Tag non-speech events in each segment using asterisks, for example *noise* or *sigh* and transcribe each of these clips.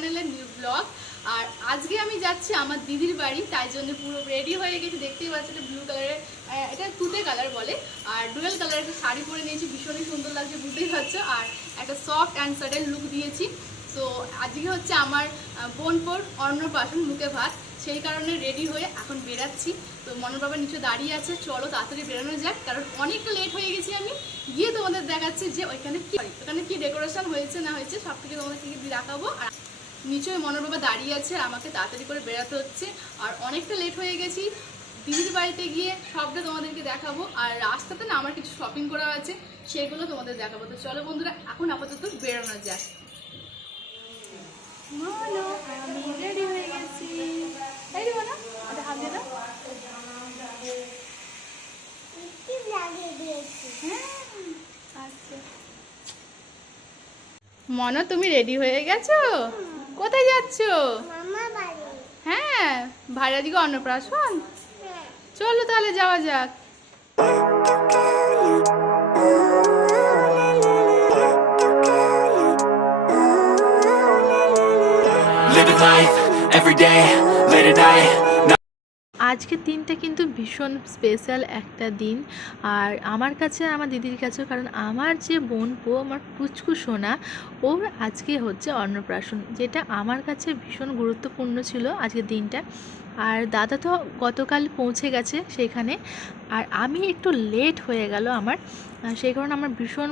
চ্যানেলের new blog আর আজকে আমি যাচ্ছি আমার দিদির বাড়ি তাই জন্য পুরো রেডি হয়ে গেছি। দেখতেই পাচ্ছি এটা ব্লু কালারের এটা তুতে কালার বলে। আর ডুয়েল কালারের একটা শাড়ি পরে নিয়েছি ভীষণই সুন্দর লাগছে বুঝতেই পারছ? আর একটা সফট অ্যান্ড সাডেন লুক দিয়েছি। তো আজকে হচ্ছে আমার আহ, বোনপোর অন্নপ্রাশন মুখে ভাত। সেই কারণে রেডি হয়ে এখন বেরাচ্ছি। তো মনোর বাবা নিচে দাঁড়িয়ে আছে চলো তাড়াতাড়ি বেরোনো যাক কারণ অনেকটা লেট হয়ে গেছি আমি। গিয়ে তোমাদের দেখাচ্ছি যে ওইখানে কি ওখানে কি ডেকোরেশন হয়েছে না হয়েছে সব থেকে তোমাদেরকে গিয়ে দেখাবো। আর নিচে মনোর বাবা দাঁড়িয়ে আছে আমাকে তাড়াতাড়ি করে বেরাতে হচ্ছে। আর অনেকটা লেট হয়ে গেছি। দিদির বাড়িতে গিয়ে সবটা তোমাদেরকে দেখাবো আর রাস্তাতে না আমার কিছু শপিং করা আছে সেগুলো তোমাদের দেখাবো। তো চলো বন্ধুরা এখন আপাতত বেরোনো যাক। আমি রেডি হয়ে গেছি। ওটা হাত দিয়ে হ্যাঁ, আচ্ছা। মনো তুমি রেডি হয়ে গেছো? কোথায় যাচ্ছ? হ্যাঁ ভাইরা দিকে অন্নপ্রাশন? চলো তাহলে যাওয়া যাক। Living life every day, late at night. আজকের দিনটা কিন্তু ভীষণ স্পেশাল একটা দিন। আর আমার কাছে আমার দিদির কাছে কারণ আমার যে বোন পো আমার কুচকু সোনা, ওর আজকে হচ্ছে অন্নপ্রাশন, যেটা আমার কাছে ভীষণ গুরুত্বপূর্ণ ছিল আজকের দিনটা। আর দাদা তো গতকাল পৌঁছে গেছে সেখানে। আর আমি একটু লেট হয়ে গেল আমার। সেই কারণে আমার ভীষণ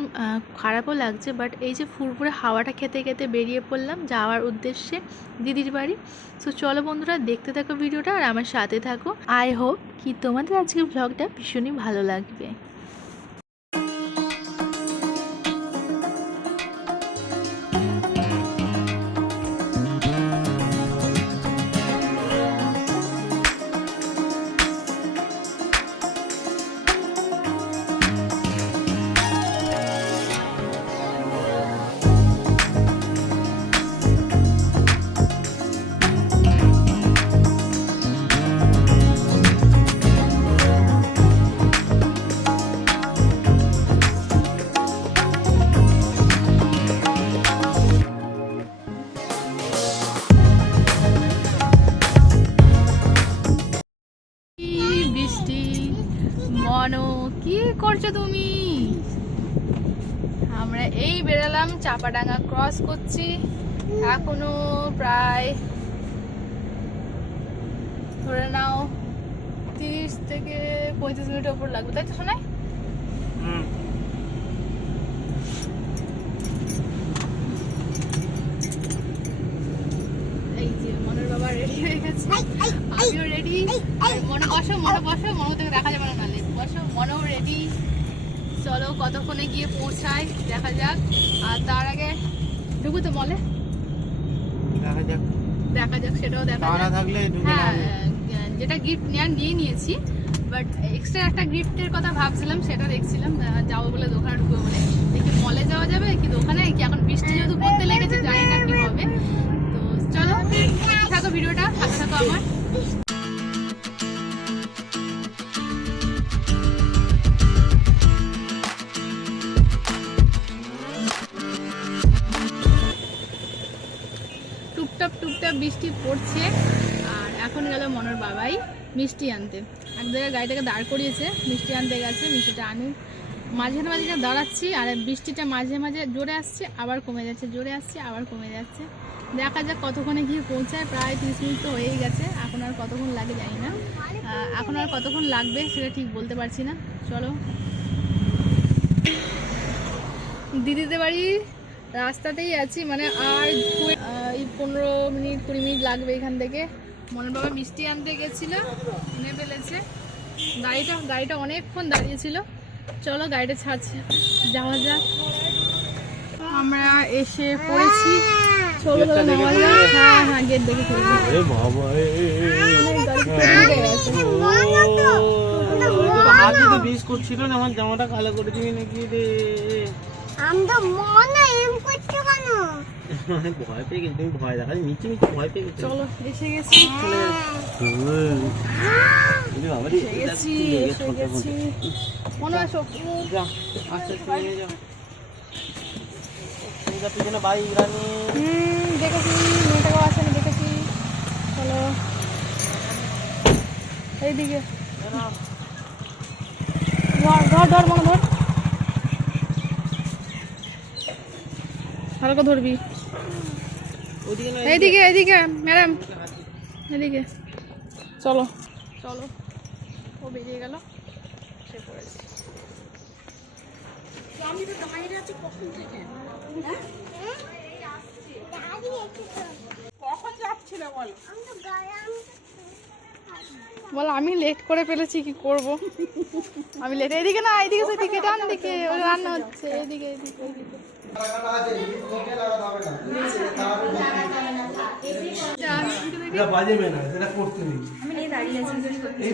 খারাপও লাগছে বাট এই যে ফুরফুরে হাওয়াটা খেতে খেতে বেরিয়ে পড়লাম যাওয়ার উদ্দেশ্যে দিদির বাড়ি। সো চলো বন্ধুরা, দেখতে থাকো ভিডিওটা আর আমার সাথে থাকো। আই হোপ কি তোমাদের আজকের ব্লগটা ভীষণই ভালো লাগবে। কি করছ তুমি? আমরা এই বেরালাম চাপাডাঙ্গা ক্রস করছি। এখনও প্রায় ধরে নাও তিরিশ থেকে পঁয়ত্রিশ মিনিটের ওপর লাগবে তাই তো শোনাই এই যে মনের বাবা রেডি হয়ে গেছে। আমিও রেডি মনে বসো মনে বসো মনে থেকে দেখা যাবে না নালে। বসো মনেও রেডি চলো কতক্ষণে গিয়ে পৌঁছায় দেখা যাক। আর তার আগে ঢুকু তো মলে দেখা যাক। দেখা যাক সেটাও দেখা যাক। থাকলে হ্যাঁ যেটা গিফট নেওয়ার নিয়ে নিয়েছি। বাট এক্সট্রা একটা গিফটের কথা ভাবছিলাম সেটা দেখছিলাম। যাব বলে দোকানে ঢুকবো বলে। দেখি মলে যাওয়া যাবে কি দোকানে? কি এখন বৃষ্টি যেহেতু পড়তে ভিডিওটা সাথে থাকো আমার। টুপটাপ টুপটাপ বৃষ্টি পড়ছে, আর এখন গেল মনোর বাবাই মিষ্টি আনতে। এক জায়গায় গাড়িটাকে দাঁড় করিয়েছে, মিষ্টি আনতে গেছে, মিষ্টিটা আনুক। মাঝে মাঝে দাঁড়াচ্ছি, আর বৃষ্টিটা মাঝে মাঝে জোরে আসছে, আবার কমে যাচ্ছে, জোরে আসছে, আবার কমে যাচ্ছে। দেখা যাক কতক্ষণে গিয়ে পৌঁছায়, প্রায় তিরিশ মিনিট তো হয়েই গেছে, এখন আর কতক্ষণ লাগে জানি না। এখন আর কতক্ষণ লাগবে সেটা ঠিক বলতে পারছি না। চলো। দিদিদের বাড়ি রাস্তাতেই আছি মানে আর এই পনেরো মিনিট, কুড়ি মিনিট লাগবে এখান থেকে। মনের বাবা মিষ্টি আনতে গেছিল এনে ফেলেছে। গাড়িটা গাড়িটা অনেকক্ষণ দাঁড়িয়েছিল। চলো গাড়িটা ছাড়ছে, যাওয়া যাক। আমরা এসে পড়েছি। হ্যাঁ হ্যাঁ গেট দেখে আরে বাবা হাতে তো বিষ করছিল না আমার জামাটা কালো করে দিবি নাকি রে আমরা মনে এম করছ কেন ভয় পেয়ে গেছি তুমি ভয় দেখা মিচি মিচি ভয় পেয়ে গেছি চলো এসে গেছি মনে বাইক রানি দেখেছি, মেয়েটাকেও আছে আমি দেখেছি। চলো এইদিকে। ধর ধর ধর, মনে ধর। ভালো করে ধরবি। এইদিকে এইদিকে, ম্যাডাম। এদিকে চলো। চলো। ও বেরিয়ে গেল। সে পড়েছে বল? আমি লেট করে ফেলেছি কি করব? আমি লেট এদিকে না এদিকে সেদিকে ডান দিকে রান্না হচ্ছে এইদিকে এইদিকে এইদিকে। এটা বাজেবে না সেটা করতে নেই। এই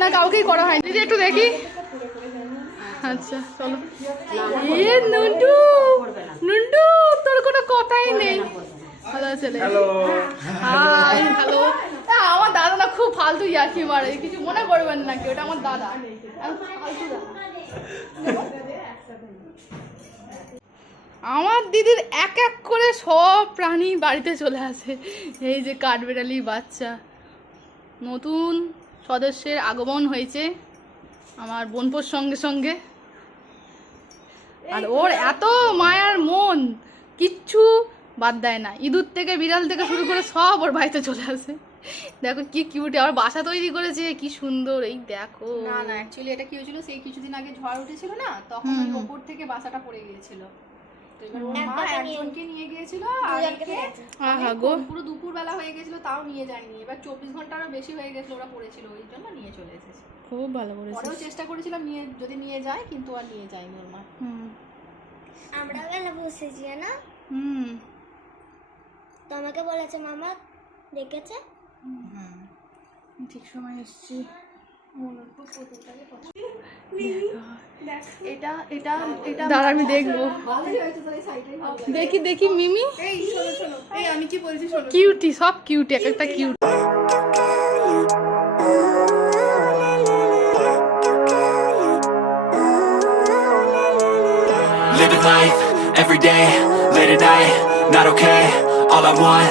না কাউকেই করা হয়নি। দিদি একটু দেখি। আচ্ছা চলো। এ নুন্টু! নুন্টু তোর কোনো কথাই নেই। Hello hello. Hi hello. আমার দাদা না খুব ফালতু ইয়ার্কি মারে কিছু মনে করবেন না কি ওটা আমার দাদা। দাদা। আমার দিদির এক এক করে সব প্রাণী বাড়িতে চলে আসে। এই যে কাঠবেড়ালি বাচ্চা। নতুন সদস্যের আগমন হয়েছে আমার বোনপোর সঙ্গে সঙ্গে। *laughs* আর ওর এত মায়ার মন কিচ্ছু বাদ দেয় না। ইঁদুর থেকে বিড়াল থেকে শুরু করে সব ওর বাড়িতে চলে আসে। দেখো কি কিউটি আবার বাসা তৈরি করেছে কি সুন্দর এই দেখো। না না অ্যাকচুয়ালি এটা কি হয়েছিল সেই কিছুদিন আগে ঝড় উঠেছিল না? তখন ওই ওপর থেকে বাসাটা পড়ে গিয়েছিল। পুরো দুপুর হয়ে গেছিল তাও নিয়ে যায়নি। এবার চব্বিশ ঘন্টারও বেশি হয়ে গেছিল ওরা পড়েছিল ওই জন্য নিয়ে চলে এসেছে। খুব ভালো করেছে পরেও চেষ্টা করেছিলাম নিয়ে যদি নিয়ে যায় কিন্তু আর নিয়ে যায়নি ওর মা। হুম। আমরা গেলে বসেছি না হুম। তোমাকে বলেছে মামা দেখেছে? ঠিক সময় এসছি। এটা এটা এটা দাঁড়া আমি দেখব। দেখি দেখি মিমি। এই শোনো শোনো। এই আমি কি বলছি শোনো কিউটি সব কিউটি এক একটা cute Living life every day, late at night, not okay. All I want,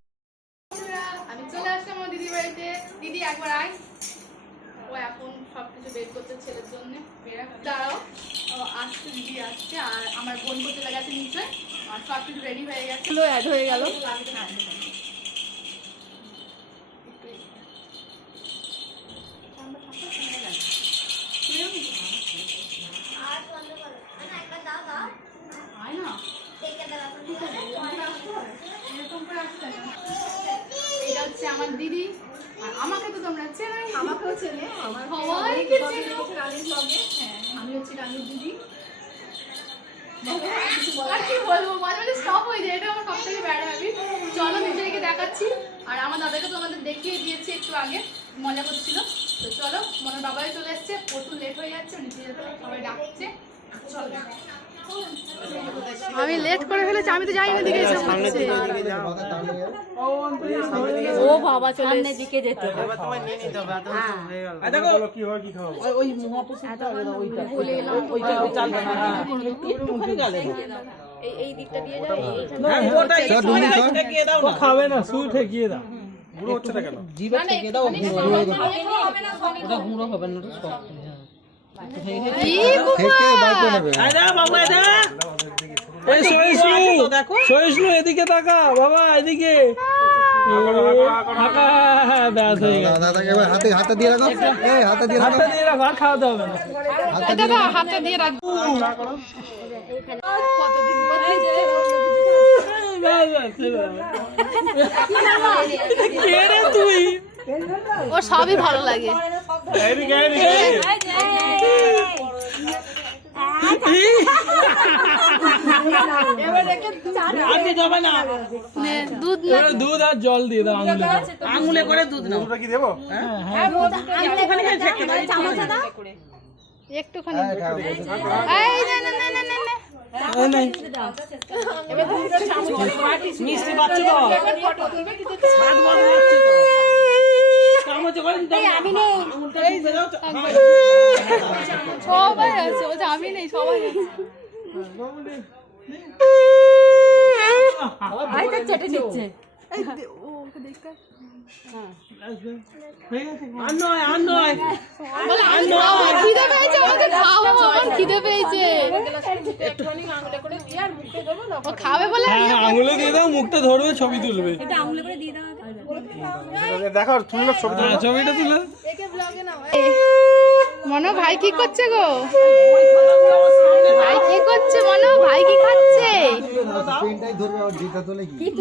ও এখন সব কিছু বের করতে ছেলের জন্য। দাঁড়াও। আসছে দিদি আসছে আর আমার বোন করতে চলে গেছে নিচে। আর সব কিছু রেডি হয়ে গেছে। অ্যাড হয়ে গেল। না। এরকম করে আসতে এটা হচ্ছে আমার দিদি। আর আমাকে তো তোমরা চেনাই। আমাকেও চেনে আমার সবাইকে চেনো। রানীর ব্লগে হ্যাঁ আমি হচ্ছি রানীর দিদি। আর কি বলব? মাঝে মাঝে স্টপ হয়ে যায়। এটা আমার সব থেকে ব্যাড হ্যাবিট চলো নিজেকে দেখাচ্ছি। আর আমার দাদাকে তো আমাদের দেখিয়ে দিয়েছি একটু আগে। মজা করছিল। তো চলো মনের বাবাই চলে এসছে। প্রচুর লেট হয়ে যাচ্ছে হবে, সবাই ডাকছে। চলো। আমি লেট করে ফেলেছি আমি তো জানি না দিকে। ও বাবা চলে সামনের দিকে যেতে হবে। তোমায় নিয়ে নিতে হবে এত কিছু গেল। দেখো কি হয় কি খাও ওই ওই ওইটা ওইটা। ওই চালটা একটুখানি গালে এই এই দিকটা দিয়ে যায় ওটা দাও না। খাবে না শুধু ঠেকিয়ে দাও। বুড়ো হচ্ছে না কেন? জিভে ঠেকিয়ে দাও গুঁড়ো ওটা গুঁড়ো হবে না ওটা শক্ত হ্যাঁ আরে বাবু এটা এই সহিষ্ণু এদিকে তাকা বাবা এদিকে হ্যাঁ হয়ে হাতে হাতে দিয়ে রাখো হাতে দিয়ে রাখো দিয়ে রাখো আর খাওয়াতে হবে না দাদা হাতে দিয়ে। কে রে তুই ও সবই ভালো লাগে দুধ আর জল দিয়ে দাও আঙুলে আঙুলে করে দুধ নাও কি দেবো একটুখানি খালি ছেঁকে দাও একটুখানি এই না না না না না না মিষ্টি পাচ্ছি তো বদলে সবাই আছে আমি নেই সবাই ও খাবে বলে আমি আঙুলে দিয়ে দাও মুখটা ধরবে ছবি তুলবে। দেখো তুমি লোক হ্যাঁ, ছবিটা তুলে। মনো ভাই কি করছে গো? ভাই কি করছে মনো? ভাই কি খাচ্ছে?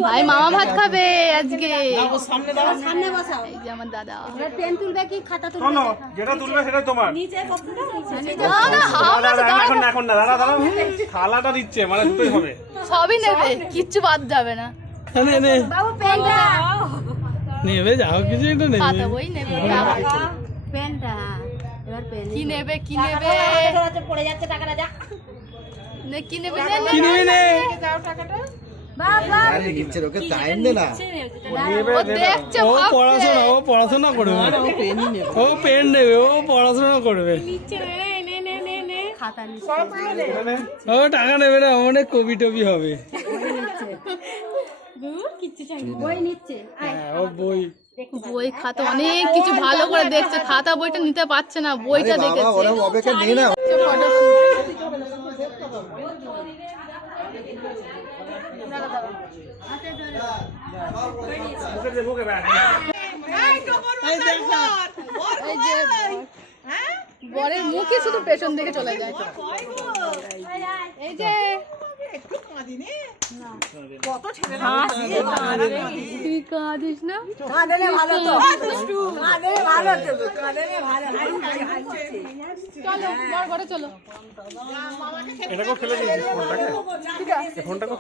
ভাই মামা ভাত খাবে আজকে। ও সামনে দাও বসাও এই যে আমার দাদা। পেন তুলবে কি খাতা তুলবে যেটা তুলবে সেটা তোমার। না, না, হাওড়া দাঁড়া, দাঁড়া, এখন এখন না দাঁড়া দাঁড়া থালাটা দিচ্ছে মানে দুটোই হবে। সবই নেবে কিচ্ছু বাদ যাবে না। নে নে। বাবু পেনটা। নেবে যাও কিছু নেবে খাতা বই নেবে। পেনটা। এবার পেন কি নেবে কি নেবে? পড়ে যাচ্ছে টাকাটা যা। নে, কি নেবে নে, নে, কি নেবে? নে বাবা আরে দিচ্ছে ওকে টাইম দে না। ও দেখছে ও ভাবছে। পড়াশোনা পড়াশোনা করবে। ও পেন নেবে। ও পড়াশোনা করবে। ও টাকা নেবে না অনেক কবি টবি হবে। বই হ্যাঁ, বই। খাতা অনেক কিছু ভালো করে দেখছে। খাতা বইটা নিতে পারছে না বইটা দেখেছে। বরের মুখে শুধু পেছন দিকে চলে যায়। এই যে। তুই কাঁদিস না? চলো বর ঘরে চলো। এটাকেও ফেলে দিয়েছিস ফোনটাকে?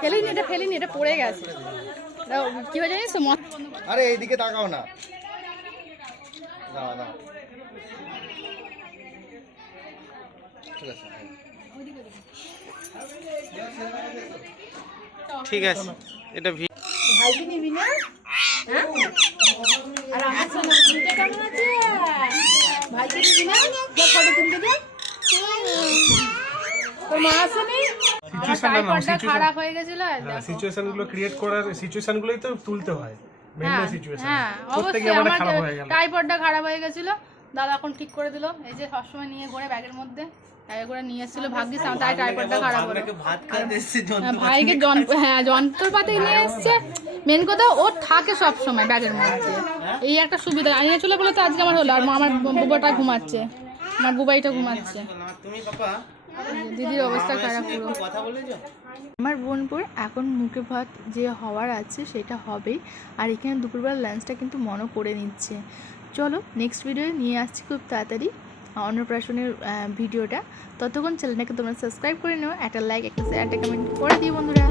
ফেলিনি এটা ফেলিনি এটা পড়ে গেছে। কি হয়ে জানিস মত- আরে এইদিকে তাকাও না। না না ঠিক আছে ঠিক আছে এটা ভাইকে দিবি না? যা ফটো তুলতে দে। তোর মা আসেনি আমার খারাপ হয়ে গেছিল সিচুয়েশনগুলো ক্রিয়েট করার সিচুয়েশন গুলোই তো তুলতে হয় সিচুয়েশন হ্যাঁ অবশ্যই মানে আমার হয়ে গেল। খারাপ হয়ে গেছিল। দাদা এখন ঠিক করে দিল। এই যে সবসময় নিয়ে ঘোরে ব্যাগের মধ্যে। ব্যাগে করে নিয়ে এসেছিল ভাগ্যিস আমার তাই ট্রাইপডটা খারাপ হলো। হ্যাঁ, ভাইকে যন্ত্র হ্যাঁ যন্ত্রপাতি নিয়ে এসছে। মেন কথা ও থাকে সব সময় ব্যাগের মধ্যে। এই একটা সুবিধা নিয়ে চলে বলে তো আজকে আমার হলো আর আমার বুবাটা ঘুমাচ্ছে। আমার বুবাইটা ঘুমাচ্ছে। দিদির অবস্থা খারাপ পুরো আমার বোনপুর এখন মুখে ভাত যে হওয়ার আছে সেটা হবেই। আর এখানে দুপুরবেলা লাঞ্চটা কিন্তু মনও করে নিচ্ছে। চলো নেক্সট ভিডিও নিয়ে আসছি খুব তাড়াতাড়ি, অন্নপ্রাশনের ভিডিওটা ততক্ষণ চ্যানেলটাকে তোমরা সাবস্ক্রাইব করে নিও, একটা লাইক একটা শেয়ার একটা কমেন্ট করে দিও বন্ধুরা।